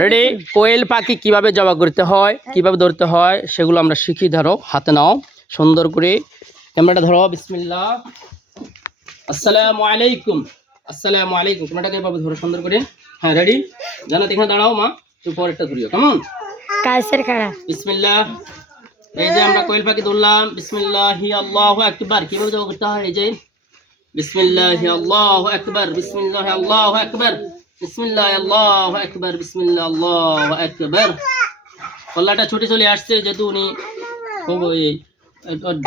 Ready কোয়েল পাখি কীভাবে জবা করতে হয় কীভাবে ধরতে হয় সেগুলো আমরা শিখি ধরো। হাতে নাও। সুন্দর করে ক্যামেরাটা ধরো বিসমিল্লাহ। আসসালামু আলাইকুম। আসসালামু আলাইকুম। ক্যামেরাটাকে এভাবে ধরো সুন্দর করে। হ্যাঁ রেডি জানাত এখানে দাঁড়াও মা। তুই পরেরটা ধরিও কেমন? কালসের খাড়া। বিসমিল্লাহ। এই যে আমরা কোয়েল পাখি ধরলাম। বিসমিল্লাহি আল্লাহু আকবার। কীভাবে জবা করতে হয়? এই যে বিসমিল্লাহি আল্লাহু আকবার। বিসমিল্লাহি আল্লাহু আকবার। বিসমিল্লাহি আল্লাহু আকবার বিসমিল্লাহ আল্লাহু আকবার। কল্লাটা ছুটে চলে আসছে যেহেতু উনি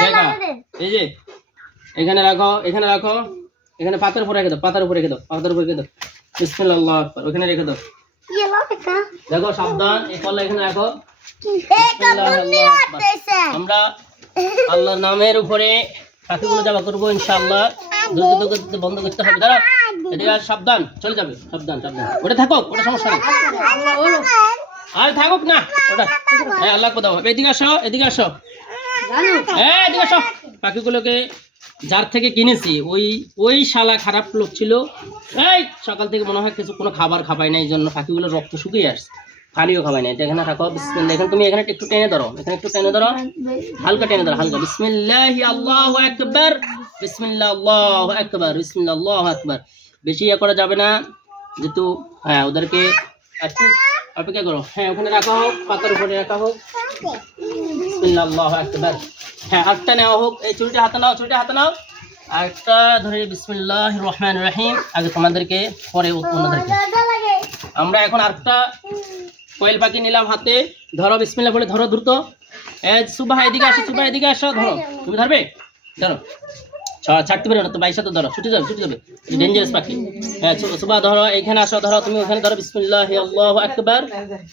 জায়গা। এই যে এখানে রাখো এখানে রাখো। এখানে পাতার উপরে রেখে দাও পাতার উপরে রেখে দাও পাতার উপরে রেখে দাও। বিসমিল্লাহ আল্লাহু আকবার ওখানে রেখে দাও। দেখো সাবধান এই কল্লা এখানে রাখো। আমরা আল্লাহর নামের উপরে পাখিগুলো জমা করব ইনশাআল্লাহ। দ্রুত বন্ধ করতে হবে। দাঁড়া আর সাবধান, চলে যাবে, সাবধান সাবধান। ওটা থাকুক ওটা সমস্যা নেই। আর থাকুক না, ওটা। হ্যাঁ আল্লাহ কোথাও এদিকে আসো এদিকে আসো। হ্যাঁ এদিকে আসো। পাখিগুলোকে যার থেকে কিনেছি, ওই ওই শালা খারাপ লোক ছিল। এই, সকাল থেকে মনে হয় কিছু কোনো খাবার খাবাই না এই জন্য পাখিগুলো রক্ত শুকিয়ে আসছে। পানিও খাবাই না এটা এখানে রাখো বিসমিল্লাহ। এখানে তুমি এখানে একটু টেনে ধরো, এখানে একটু টেনে ধরো। হালকা টেনে ধরো, হালকা। বিসমিল্লাহি আল্লাহু আকবার, বিসমিল্লাহ, আল্লাহু আকবার, বিসমিল্লাহ, আল্লাহু আকবার। বেশি ইয়ে করা যাবে না। যেহেতু হ্যাঁ ওদেরকে একটু অপেক্ষা করো। হ্যাঁ ওখানে রাখা হোক, পাতার উপরে রাখা হোক। আকবার। হ্যাঁ আরেকটা নেওয়া হোক। এই চুরিটা হাতে নাও চুরিটা হাতে নাও। আরেকটা ধরে বিসমিল্লাহ রহমান রহিম। আগে তোমাদেরকে, পরে অন্যদেরকে। আমরা এখন আরেকটা কোয়েল পাখি নিলাম হাতে। ধরো, বিসমিল্লাহ বলে ধরো দ্রুত। সুবাহ এদিকে আসো সুবাহ এদিকে আসো। ধরো, তুমি ধরবে? ধরো। ছাড়তে পারবে না, তো বাইশা তো ধরো, ছুটে যাবে ছুটে যাবে। ডেঞ্জারাস পাখি। হ্যাঁ সু- সুবাহ ধরো, এখানে আসো, ধরো, তুমি ওখানে ধরো, বিসমিল্লাহ, আল্লাহু আকবার।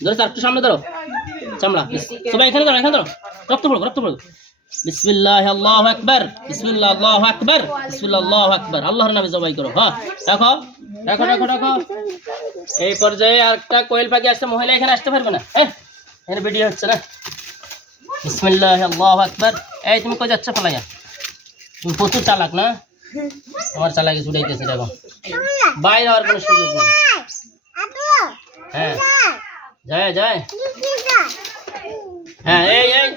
ধরো, তার একটু সামনে ধরো। চামড়া সুবাহ এখানে ধরো এখানে ধরো। রক্ত পড়ো রক্ত পড়ো। বিসমিল্লাহ, আল্লাহু আকবার। বিসমিল্লাহ, আল্লাহু আকবার। বিসমিল্লাহ, আল্লাহু আকবার। আল্লাহর নামে জবাই করো হ্যাঁ। রাখো রাখো রাখো রাখো এই পর্যায়ে আরেকটা কোয়েল পাখি আসছে, মহিলা এখানে আসতে পারবে না। হ্যাঁ এখানে ভিডিও হচ্ছে না। বিসমিল্লাহ, আল্লাহু আকবার। এই তুমি কই যাচ্ছ ফলাইয়া তুমি প্রচুর চালাক না? তোমার চালাকি ছুটাইতেছে দেখো। বাইরে হওয়ার কোনো সুযোগ নেই। হ্যাঁ। যায় যায়। হ্যাঁ এই এই।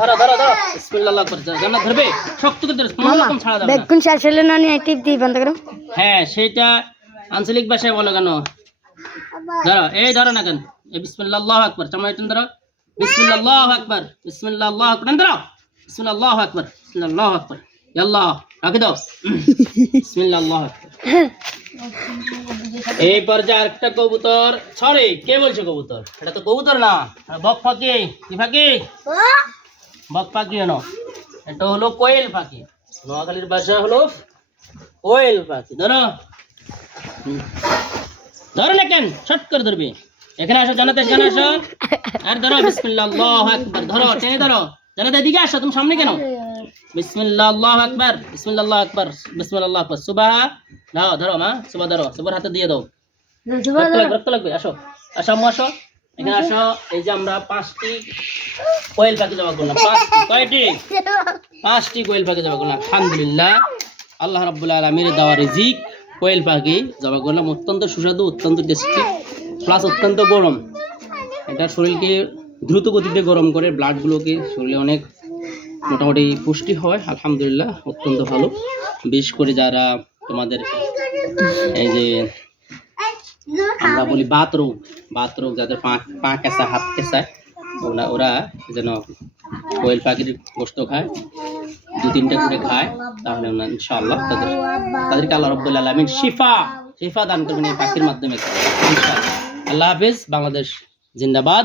ধরো ধরো ধরো। বিসমিল্লাহ আল্লাহু আকবার জান্নাত ধরবে? শক্ত করে ধরো কোনো রকম ছাড়া যাবে বেগুন শেষ হলে না নিয়ে টিপ দিয়ে বন্ধ করো। হ্যাঁ সেটা আঞ্চলিক ভাষায় বলো কেন? ধরো এই ধরো না কেন? বিসমিল্লাহ আকবার চামড়া এটা ধরো। বিসমিল্লাহ আকবার বিসমিল্লাহ আকবার। ধরো বিসমিল্লাহ আকবার বিসমিল্লাহ আকবার। আল্লাহ রাখে দাও। বিসমিল্লাহ আল্লাহু এই পর্যায়ে আরেকটা কবুতর ছড়ে কে বলছে কবুতর? এটা তো কবুতর না বক পাখি কি পাখি বক পাখি এনো এটা হলো কোয়েল পাখি নোয়াখালীর ভাষা হলো কোয়েল পাখি ধরো। ধরো না কেন শট করে ধরবি। এখানে আসো জানাতে এখানে আসো। আর ধরো বিসমিল্লাহ আল্লাহু আকবার ধরো টেনে ধরো। জানাতে এদিকে আসো তুমি সামনে কেন? বিসমিল্লাহ আল্লাহু আকবার বিসমিল্লাহ আকবার বিসমিল্লাহ আকবার সুবাহ দাও ধরো মা সুবাহ ধরো হাতে দিয়ে দাও রক্ত লাগবে আসো আসো আম্মু আসো এখানে আসো এই যে আমরা পাঁচটি কোয়েল পাখি জমা করলাম। পাঁচটি কয়টি? পাঁচটি কোয়েল পাখি জমা করলাম। আলহামদুলিল্লাহ। আল্লাহ রাব্বুল আলমীর দেওয়া রিজিক কোয়েল পাখি জমা করলাম। অত্যন্ত সুস্বাদু অত্যন্ত টেস্টি প্লাস অত্যন্ত গরম। এটা শরীরকে দ্রুত গতিতে গরম করে ব্লাডগুলোকে শরীরে অনেক মোটামুটি পুষ্টি হয়, আলহামদুলিল্লাহ, অত্যন্ত ভালো। বিশেষ করে যারা তোমাদের এই যে আমরা বলি বাত রোগ বাত রোগ যাদের পা পা কেঁচা, হাত কেঁচায় ওরা ওরা যেন কোয়েল পাখির গোস্ত খায়, দু তিনটা করে খায়, তাহলে ইনশাআল্লাহ তাদের, তাদেরকে আল্লাহ রব্বুল আলমিন শিফা শিফা দান করবেন এই পাখির মাধ্যমে। আল্লাহ হাফিজ, বাংলাদেশ জিন্দাবাদ।